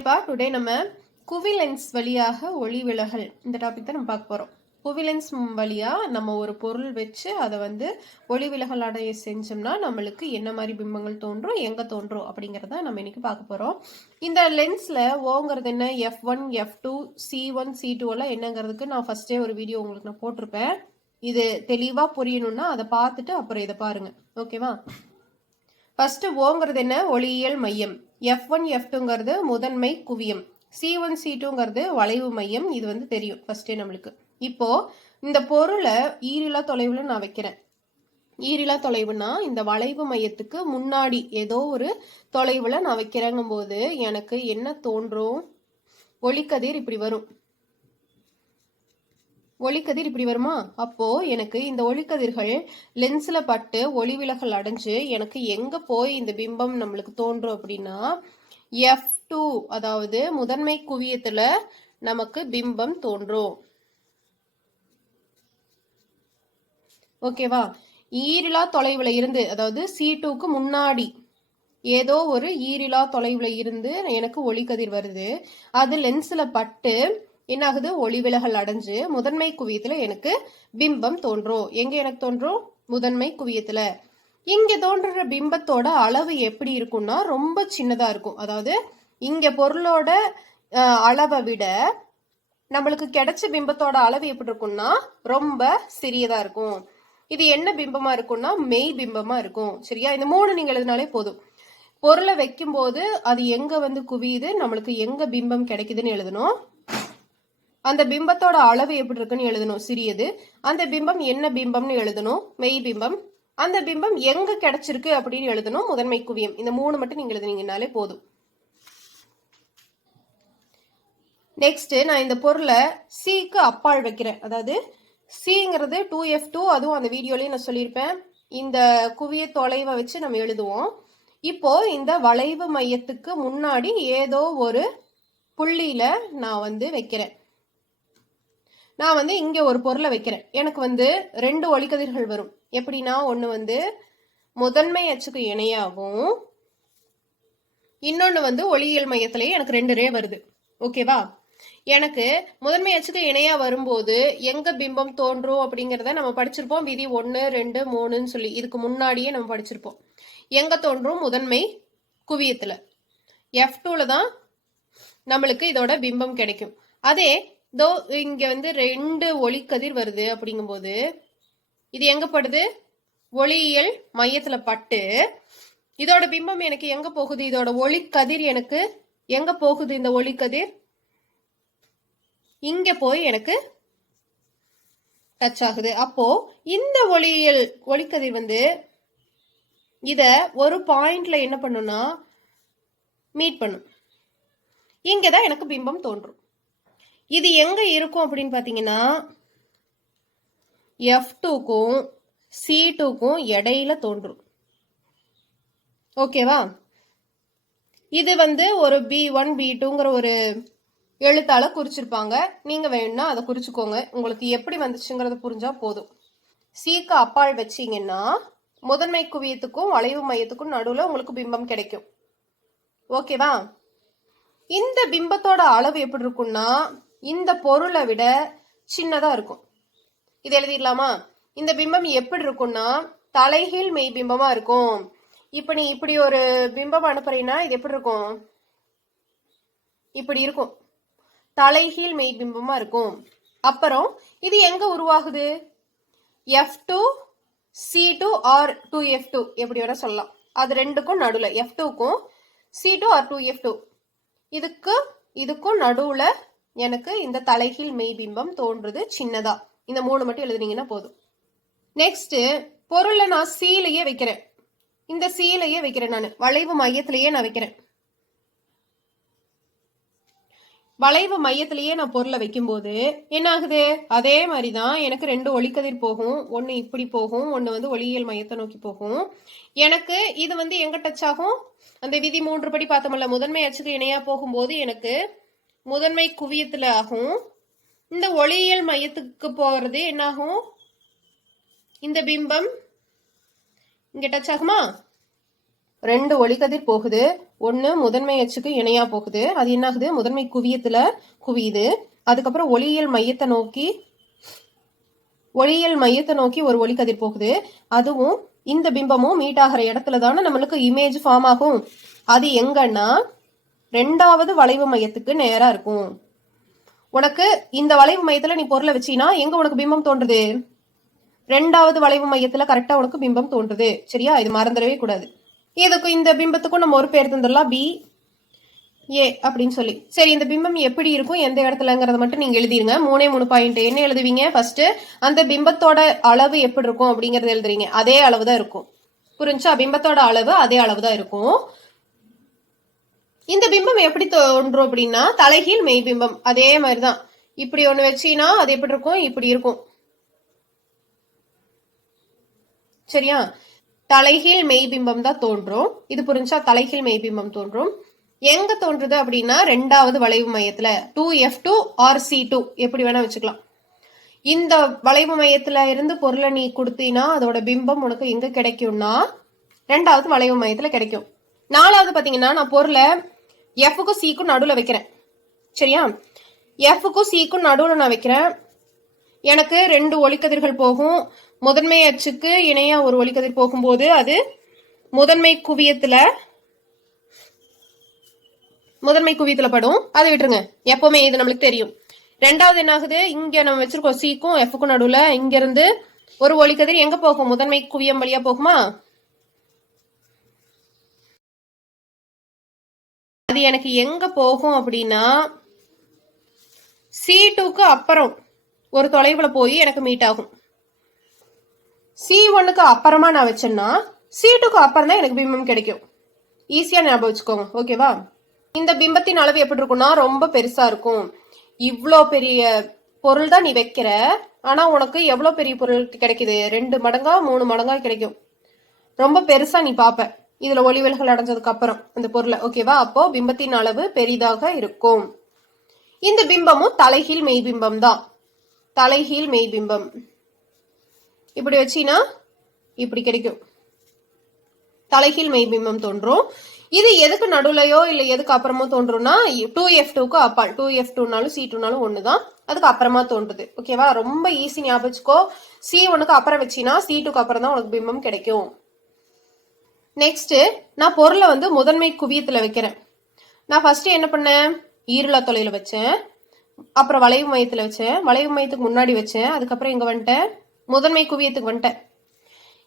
கண்டிப்பாக டுடே நம்ம குவிலென்ஸ் வழியாக ஒளி விலகல் இந்த டாபிக் தான் நம்ம பார்க்க போகிறோம் குவிலென்ஸ் வழியாக நம்ம ஒரு பொருள் வச்சு அதை வந்து ஒளி விலகல் அடைய செஞ்சோம்னா நம்மளுக்கு என்ன மாதிரி பிம்பங்கள் தோன்றும் எங்கே தோன்றும் அப்படிங்கிறத நம்ம இன்னைக்கு பார்க்க போகிறோம் இந்த லென்ஸில் ஓங்கிறது என்ன F one F two C one C two எல்லாம் என்னங்கிறதுக்கு நான் ஃபஸ்ட்டே ஒரு வீடியோ உங்களுக்கு நான் போட்டிருப்பேன். இது தெளிவாக புரியணும்னா அதை பார்த்துட்டு அப்புறம் இதை பாருங்கள் ஓகேவா ஃபஸ்ட்டு ஓங்கிறது என்ன ஒளியியல் மையம். எஃப் ஒன் எஃப் டூங்கிறது முதன்மை குவியம். சி ஒன் சி டூங்கிறது வளைவு மையம். இது வந்து தெரியும் ஃபர்ஸ்டே நம்மளுக்கு. இப்போ இந்த பொருளை ஈரிலா தொலைவில் நான் வைக்கிறேன். ஈரிலா தொலைவுனா இந்த வளைவு மையத்துக்கு முன்னாடி ஏதோ ஒரு தொலைவில் நான் வைக்கிறேங்கும் போது எனக்கு என்ன தோன்றும்? ஒளிக்கதிர் இப்படி வரும். ஒளிக்கதிர் இப்படி வருமா? அப்போ எனக்கு இந்த ஒளிக்கதிர்கள் லென்ஸ்ல பட்டு ஒளி விலகல் அடைஞ்சு எனக்கு எங்க போய் இந்த பிம்பம் நம்மளுக்கு தோன்றும் அப்படின்னா எஃப் டூ அதாவது முதன்மை குவியத்துல நமக்கு பிம்பம் தோன்றும். ஓகேவா ஈரிலா தொலைவுல இருந்து அதாவது சி டூக்கு முன்னாடி ஏதோ ஒரு ஈரிலா தொலைவுல இருந்து எனக்கு ஒளிக்கதிர் வருது. அது லென்ஸ்ல பட்டு என்னாகுது? ஒளி விலகல் அடைஞ்சு முதன்மை குவியத்துல எனக்கு பிம்பம் தோன்றும் எங்க எனக்கு தோன்றும் முதன்மை குவியத்துல. இங்க தோன்ற பிம்பத்தோட அளவு எப்படி இருக்கும்னா ரொம்ப சின்னதா இருக்கும். அதாவது இங்க பொருளோட அளவை விட நம்மளுக்கு கிடைச்ச பிம்பத்தோட அளவு எப்படி இருக்கும்னா ரொம்ப சிறியதா இருக்கும். இது என்ன பிம்பமா இருக்கும்னா மெய் பிம்பமா இருக்கும். சரியா? இந்த மூணு நீங்க எழுதினாலே போதும். பொருளை வைக்கும்போது அது எங்க வந்து குவியுது? நம்மளுக்கு எங்க பிம்பம் கிடைக்குதுன்னு எழுதணும். அந்த பிம்பத்தோட அளவு எப்படி இருக்குன்னு எழுதணும்? சிறியது. அந்த பிம்பம் என்ன பிம்பம்னு எழுதணும்? மெய் பிம்பம். அந்த பிம்பம் எங்க கிடைச்சிருக்கு அப்படின்னு எழுதணும்? முதன்மை குவியம். இந்த மூணு மட்டும் நீங்க எழுதுனீங்கனாலே போதும். நெக்ஸ்ட் நான் இந்த பொருளை சிக்கு அப்பால் வைக்கிறேன். அதாவது சிங்கிறது டூ எஃப் டூ அதுவும் அந்த வீடியோலயும் நான் சொல்லியிருப்பேன். இந்த குவிய தொலைவை வச்சு நம்ம எழுதுவோம். இப்போ இந்த வளைவு மையத்துக்கு முன்னாடி ஏதோ ஒரு புள்ளியில நான் வந்து வைக்கிறேன். நான் வந்து இங்கே ஒரு பொருளை வைக்கிறேன். எனக்கு வந்து ரெண்டு ஒளிக்கதிர்கள் வரும். எப்படின்னா ஒன்று வந்து முதன்மை அச்சுக்கு இணையாகவும் இன்னொன்று வந்து ஒளியியல் மையத்திலேயே எனக்கு ரெண்டு ரே வருது. ஓகேவா எனக்கு முதன்மை அச்சுக்கு இணையா வரும்போது எங்க பிம்பம் தோன்றும் அப்படிங்கிறத நம்ம படிச்சிருப்போம். விதி ஒன்று ரெண்டு மூணுன்னு சொல்லி இதுக்கு முன்னாடியே நம்ம படிச்சிருப்போம். எங்க தோன்றும்? முதன்மை குவியத்துல. எஃப் டூல தான் நம்மளுக்கு இதோட பிம்பம் கிடைக்கும். அதே தோ இங்க வந்து ரெண்டு ஒளிக்கதிர் வருது அப்படிங்கும்போது இது எங்க படுது? ஒளியியல் மையத்துல பட்டு இதோட பிம்பம் எனக்கு எங்க போகுது? இதோட ஒளிக்கதிர் எனக்கு எங்க போகுது இந்த ஒளிக்கதிர் இங்க போய் எனக்கு டச் ஆகுது. அப்போ இந்த ஒளியியல் ஒளிக்கதிர் வந்து இத ஒரு பாயிண்ட்ல என்ன பண்ணும்னா மீட் பண்ணும். இங்கதான் எனக்கு பிம்பம் தோன்றும். இது எங்க இருக்கும் அப்படின்னு பாத்தீங்கன்னா எஃப் டூக்கும் சி டூக்கும் இடையில தோன்றும். ஓகேவா இது வந்து ஒரு பி ஒன் பி டூங்கிற ஒரு எழுத்தால குறிச்சிருப்பாங்க. நீங்க வேணும்னா அதை குறிச்சுக்கோங்க. உங்களுக்கு எப்படி வந்துச்சுங்கிறது புரிஞ்சா போதும். சீக்கு அப்பால் வச்சீங்கன்னா முதன்மை குவியத்துக்கும் வளைவு மையத்துக்கும் நடுவில் உங்களுக்கு பிம்பம் கிடைக்கும். ஓகேவா இந்த பிம்பத்தோட அளவு எப்படி இருக்கும்னா இந்த பொருளை விட சின்னதா இருக்கும். இது எழுதிடலாமா? இந்த பிம்பம் எப்படி இருக்கும்னா தலைகீழ் மெய் பிம்பமா இருக்கும். இப்ப நீ இப்படி ஒரு பிம்பம் அனுப்புறீங்கன்னா இது எப்படி இருக்கும்? இப்படி இருக்கும். தலைகீழ் மெய் பிம்பமா இருக்கும். அப்புறம் இது எங்க உருவாகுது? F two C two R two F two எப்படி வேணா சொல்லலாம். அது ரெண்டுக்கும் நடுவில். F டூக்கும் C two R two F two இதுக்கு இதுக்கும் நடுவில் எனக்கு இந்த தலைகீழ் மெய்பிம்பம் தோன்றுது சின்னதா. இந்த மூணு மட்டும் எழுதுனீங்கன்னா போதும். நெக்ஸ்ட் பொருளை நான் சீலையே வைக்கிறேன். இந்த சீலையே வைக்கிறேன் நான். வளைவு மையத்திலேயே நான் வைக்கிறேன். வளைவு மையத்திலேயே நான் பொருளை வைக்கும்போது என்ன ஆகுது அதே மாதிரி தான் எனக்கு ரெண்டு ஒளிக்கதிர் போகும். ஒன்று இப்படி போகும் ஒன்று வந்து ஒளியியல் மையத்தை நோக்கி போகும். எனக்கு இது வந்து எங்க டச் ஆகும்? அந்த விதி மூன்று படி பார்த்தோம்ல முதன்மை அச்சுக்கு இணையா போகும்போது எனக்கு முதன்மை குவியத்துல ஆகும். இந்த ஒளியியல் மையத்துக்கு போறது என்னாகும்? இந்த பிம்பம் இங்க டச் ஆகுமா? ரெண்டு ஒளிக்கதிர் போகுது. ஒன்று முதன்மை அச்சுக்கு இணையா போகுது. அது என்னாகுது? முதன்மை குவியத்துல குவியுது. அதுக்கப்புறம் ஒளியியல் மையத்தை நோக்கி ஒளியியல் மையத்தை நோக்கி ஒரு ஒளிக்கதிர் போகுது. அதுவும் இந்த பிம்பமும் மீட் ஆகிற இடத்துல தானே நம்மளுக்கு இமேஜ் ஃபார்ம் ஆகும். அது எங்கன்னா ரெண்டாவது வளைவு மையத்துக்கு நேரா இருக்கும். உனக்கு இந்த வளைவு மையத்துல நீ பொருளை வச்சீங்கன்னா எங்க உனக்கு பிம்பம் தோன்றுது? ரெண்டாவது வளைவு மையத்துல கரெக்டா உனக்கு பிம்பம் தோன்றுது. சரியா? இது மறந்துடவே கூடாது. இதுக்கு இந்த பிம்பத்துக்கும் நம்ம ஒரு பேர் தந்துடலாம். பி ஏ அப்படின்னு சொல்லி. சரி இந்த பிம்பம் எப்படி இருக்கும்? எந்த இடத்துலங்கிறத மட்டும் நீங்க எழுதிருங்க. மூணே மூணு பாயிண்ட் என்ன எழுதுவீங்க? ஃபர்ஸ்ட் அந்த பிம்பத்தோட அளவு எப்படி இருக்கும் அப்படிங்கறத எழுதுறீங்க. அதே அளவு தான் இருக்கும். புரிஞ்சா? பிம்பத்தோட அளவு அதே அளவு தான் இருக்கும். இந்த பிம்பம் எப்படி தோன்றும் அப்படின்னா தலைகீழ் மெய் பிம்பம். அதே மாதிரி தான் இப்படி ஒண்ணு வச்சீங்கன்னா அது எப்படி இருக்கும்? இப்படி இருக்கும். சரியா? தலைகீழ் மெய்பிம்பம் தான் தோன்றும். இது புரிஞ்சா? தலைகீழ் மெய்பிம்பம் தோன்றும். எங்க தோன்றுது அப்படின்னா ரெண்டாவது வளைவு மையத்துல. Two F two R C two எப்படி வேணா வச்சுக்கலாம். இந்த வளைவு மையத்துல இருந்து பொருளை நீ கொடுத்தீங்கன்னா அதோட பிம்பம் உனக்கு எங்க கிடைக்கும்னா ரெண்டாவது வளைவு மையத்துல கிடைக்கும். நாலாவது பாத்தீங்கன்னா நான் பொருளை எஃப்க்கும் சிக்கும் நடுவில் வைக்கிறேன். சரியா? எஃப்க்கும் சிக்கும் நடுவில் நான் வைக்கிறேன். எனக்கு ரெண்டு ஒளிக்கதிர்கள் போகும். முதன்மை அச்சுக்கு இணையாக ஒரு ஒளிக்கதிர் போகும்போது அது முதன்மை குவியத்தில் முதன்மை குவியத்தில் படும். அதை விட்டுருங்க. எப்பவுமே இது நம்மளுக்கு தெரியும். ரெண்டாவது என்ன ஆகுது நம்ம வச்சிருக்கோம் சிக்கும் எஃப்க்கும் நடுவில். இங்கேருந்து ஒரு ஒளிக்கதிர் எங்கே போகும்? முதன்மை குவியம் வழியாக போகுமா? அது எனக்கு எங்க போகும் அப்படின்னா சி டூக்கு அப்புறம் ஒரு தொலைவில் போய் எனக்கு மீட் ஆகும். சி ஒன்னுக்கு அப்புறமா நான் வச்சேன்னா சி டூக்கு அப்புறம் தான் எனக்கு பிம்பம் கிடைக்கும். ஈஸியாக ஞாபகம் வச்சுக்கோங்க ஓகேவா இந்த பிம்பத்தின் அளவு எப்படி இருக்கும்னா ரொம்ப பெருசாக இருக்கும். இவ்வளோ பெரிய பொருள் தான் நீ வைக்கிற ஆனால் உனக்கு எவ்வளோ பெரிய பொருள் கிடைக்குது? ரெண்டு மடங்கா மூணு மடங்கா கிடைக்கும். ரொம்ப பெருசாக நீ பார்ப்பேன் இதுல ஒளிவிலகல் அடைஞ்சதுக்கு அப்புறம் அந்த பொருளை ஓகேவா அப்போ பிம்பத்தின் அளவு பெரிதாக இருக்கும். இந்த பிம்பமும் தலைகீழ் மெய்பிம்பம் தான். தலைகீழ் மெய்பிம்பம் இப்படி வச்சினா இப்படி கிடைக்கும். தலைகீழ் மெய்பிம்பம் தோன்றும். இது எதுக்கு நடுவுலையோ இல்லை எதுக்கு அப்புறமோ தோன்றும்னா டூ எஃப் டூக்கு அப்பால் டூ எஃப் டூனாலும் சி டூனாலும் ஒன்று தான். அதுக்கு அப்புறமா தோன்றுது. ஓகேவா ரொம்ப ஈஸி ஞாபகம் சி ஒன்னுக்கு அப்புறம் வச்சினா சி டூக்கு அப்புறம் தான் உனக்கு பிம்பம் கிடைக்கும். நெக்ஸ்ட்டு நான் பொருளை வந்து முதன்மை குவியத்தில் வைக்கிறேன். நான் ஃபஸ்ட்டு என்ன பண்ணேன்? ஈரலா தொலையில் வச்சேன். அப்புறம் வளைவு மையத்தில் வச்சேன். வளைவு மையத்துக்கு முன்னாடி வச்சேன். அதுக்கப்புறம் இங்கே வந்துட்டேன். முதன்மை குவியத்துக்கு வந்துட்டேன்.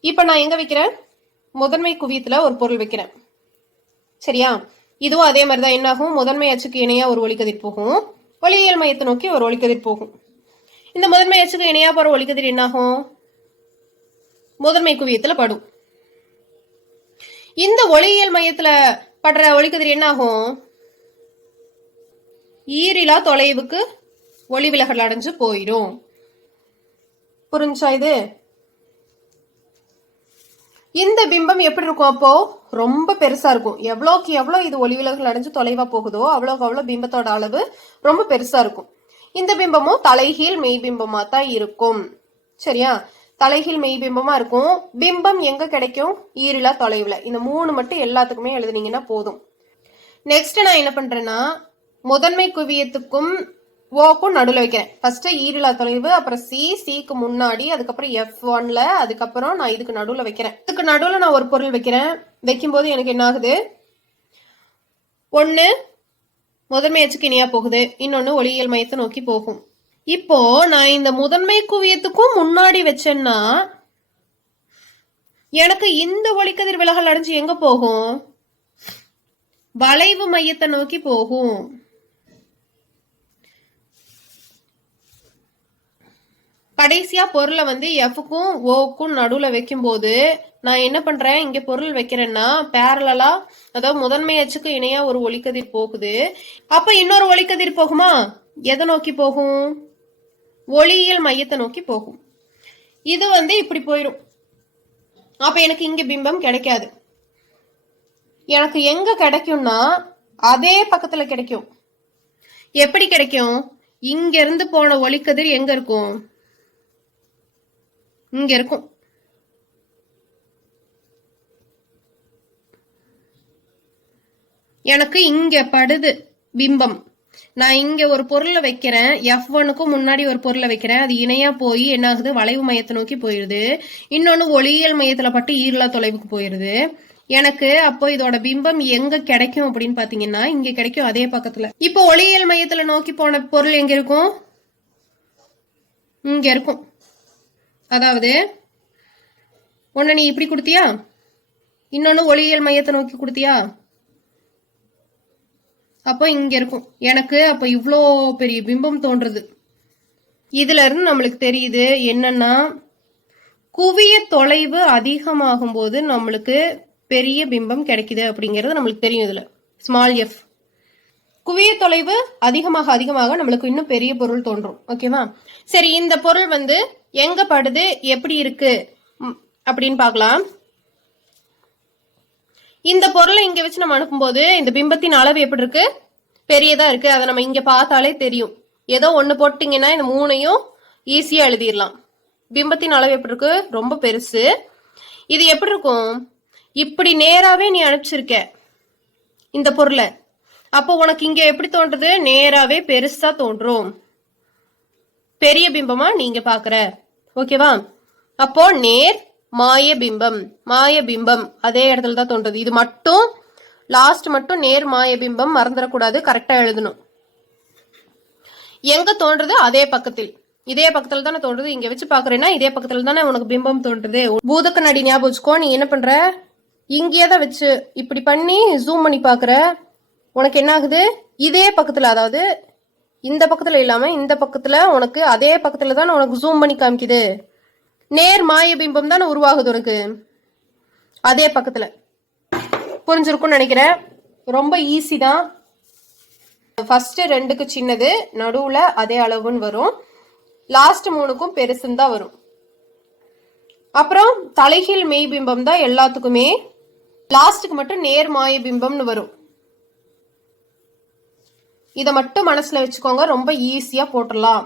இப்போ நான் எங்கே வைக்கிறேன்? முதன்மை குவியத்தில் ஒரு பொருள் வைக்கிறேன். சரியா? இதுவும் அதே மாதிரி தான் என்னாகும் முதன்மை அச்சுக்கு இணையாக ஒரு ஒளிக்கதிர் போகும். ஒளியியல் மையத்தை நோக்கி ஒரு ஒளிக்கதிர் போகும். இந்த முதன்மை அச்சுக்கு இணையாக போகிற ஒளிக்கதிர் என்னாகும் முதன்மை குவியத்தில் படும். இந்த ஒளியியல் மையத்தில் படுற ஒளிக்கதிர் என்னாகும்? ஈரிலா தொலைவுக்கு ஒளி விலகல் அடைஞ்சு போயிடும் புரிஞ்சா இது? இந்த பிம்பம் எப்படி இருக்கும் அப்போ? ரொம்ப பெருசா இருக்கும். எவ்வளோக்கு எவ்வளோ இது ஒளி விலகல் அடைஞ்சு தொலைவா போகுதோ அவ்வளோக்கு அவ்வளோ பிம்பத்தோட அளவு ரொம்ப பெருசா இருக்கும். இந்த பிம்பமும் தலைகீழ் மெய் பிம்பமா தான் இருக்கும். சரியா? தலைகீழ் மெய் பிம்பமா இருக்கும். பிம்பம் எங்க கிடைக்கும்? ஈரிலா தொலைவுல. இந்த மூணு மட்டும் எல்லாத்துக்குமே எழுதுனீங்கன்னா போதும். நெக்ஸ்ட் நான் என்ன பண்றேன்னா முதன்மை குவியத்துக்கும் ஓக்கும் நடுவில் வைக்கிறேன். ஃபர்ஸ்ட் ஈரிலா தொலைவு அப்புறம் சி சிக்கு முன்னாடி அதுக்கப்புறம் எஃப் ஒன்ல அதுக்கப்புறம் நான் இதுக்கு நடுவில் வைக்கிறேன். இதுக்கு நடுவில் நான் ஒரு பொருள் வைக்கிறேன். வைக்கும்போது எனக்கு என்ன ஆகுது? ஒன்று முதன்மை அச்சுக்கு இணையா போகுது. இன்னொன்று ஒளியியல் மையத்தை நோக்கி போகும். இப்போ நான் இந்த முதன்மை குவியத்துக்கும் முன்னாடி வச்சேன்னா எனக்கு இந்த ஒளிக்கதிர் விலகல் அடைஞ்சு எங்க போகும்? வளைவு மையத்தை நோக்கி போகும். கடைசியா பொருளை வந்து எஃப்க்கும் ஓக்கும் நடுவுல வைக்கும்போது நான் என்ன பண்றேன்? இங்க பொருள் வைக்கிறேன்னா பேரலா அதாவது முதன்மை அச்சுக்கு இணையா ஒரு ஒளிக்கதிர் போகுது. அப்ப இன்னொரு ஒளிக்கதிர் போகுமா? எதை நோக்கி போகும்? ஒளியியல் மையத்தை நோக்கி போகும். இது வந்து இப்படி போயிடும் அப்ப எனக்கு இங்க பிம்பம் கிடைக்காது. எனக்கு எங்க கிடைக்கும்னா அதே பக்கத்துல கிடைக்கும். எப்படி கிடைக்கும்? இங்க இருந்து போன ஒளிக்கதிர் எங்க இருக்கும்? இங்க இருக்கும். எனக்கு இங்க படுது பிம்பம். நான் இங்க ஒரு பொருளை வைக்கிறேன். எஃப் ஒனுக்கும் முன்னாடி ஒரு பொருளை வைக்கிறேன். அது இணையா போய் என்ன ஆகுது? வளைவு மையத்தை நோக்கி போயிருது. இன்னொன்னு ஒளியியல் மையத்துல பட்டு ஈரலா தொலைவுக்கு போயிருது. எனக்கு அப்போ இதோட பிம்பம் எங்க கிடைக்கும் அப்படின்னு பாத்தீங்கன்னா இங்க கிடைக்கும் அதே பக்கத்துல. இப்போ ஒளியியல் மையத்துல நோக்கி போன பொருள் எங்க இருக்கும்? இங்க இருக்கும். அதாவது ஒன்னு நீ இப்படி கொடுத்தியா? இன்னொன்னு ஒளியியல் மையத்தை நோக்கி கொடுத்தியா? அப்போ இங்க இருக்கும். எனக்கு அப்ப இவ்வளோ பெரிய பிம்பம் தோன்றுது. இதுல இருந்து நம்மளுக்கு தெரியுது என்னன்னா குவிய தொலைவு அதிகமாகும் போது நம்மளுக்கு பெரிய பிம்பம் கிடைக்குது அப்படிங்கிறது நம்மளுக்கு தெரியும் இதுல. ஸ்மால் எஃப் குவிய தொலைவு அதிகமாக அதிகமாக நம்மளுக்கு இன்னும் பெரிய பொருள் தோன்றும். ஓகேவா சரி இந்த பொருள் வந்து எங்க படுது எப்படி இருக்கு? அப்படின்னு பார்க்கலாம். இந்த பொருளை இங்க வச்சு நம்ம அனுப்பும்போது இந்த பிம்பத்தின் அளவு எப்படி இருக்கு? பெரியதா இருக்கு. அதை நம்ம இங்க பார்த்தாலே தெரியும். ஏதோ ஒண்ணு போட்டீங்கன்னா இந்த மூணையும் ஈஸியா எழுதிடலாம். பிம்பத்தின் அளவு எப்படி இருக்கு? ரொம்ப பெருசு. இது எப்படி இருக்கும்? இப்படி நேராவே நீ அனுப்பிச்சிருக்க இந்த பொருளை. அப்போ உனக்கு இங்க எப்படி தோன்றது? நேராவே பெருசா தோன்றும். பெரிய பிம்பமா நீங்க பாக்குற ஓகேவா? அப்போ நேர் மாய பிம்பம் மாய பிம்பம் அதே இடத்துல தான் தோன்றுது. இது மட்டும் லாஸ்ட் மட்டும் நேர் மாய பிம்பம் மறந்துடக்கூடாது கரெக்டா எழுதணும். எங்க தோன்றுது? அதே பக்கத்தில். இதே பக்கத்துல தானே தோன்றுது. இங்க வச்சு பாக்குறேன்னா இதே பக்கத்துல தானே உனக்கு பிம்பம் தோன்றுது. பூதக்க நடி ஞாபகம் வச்சுக்கோ நீ என்ன பண்ற? இங்கேயே தான் வச்சு இப்படி பண்ணி ஜூம் பண்ணி பாக்குற உனக்கு என்ன ஆகுது? இதே பக்கத்துல அதாவது இந்த பக்கத்துல இல்லாம இந்த பக்கத்துல உனக்கு அதே பக்கத்துல தான் உனக்கு ஜூம் பண்ணி காமிக்குது. நேர் மாய பிம்பம் தானே உருவாகுது உனக்கு? அதே பக்கத்துல. புரிஞ்சிருக்கும்னு நினைக்கிறேன். ரொம்ப ஈஸி தான். ஃபர்ஸ்ட் ரெண்டுக்கு சின்னது நடுவுல அதே அளவுன்னு வரும். லாஸ்ட் மூணுக்கும் பெருசுன்னு தான் வரும். அப்புறம் தலைகீழ் மெய் பிம்பம் தான் எல்லாத்துக்குமே. லாஸ்ட்டுக்கு மட்டும் நேர் மாய பிம்பம்னு வரும். இதை மட்டும் மனசுல வச்சுக்கோங்க ரொம்ப ஈஸியா போட்டுடலாம்.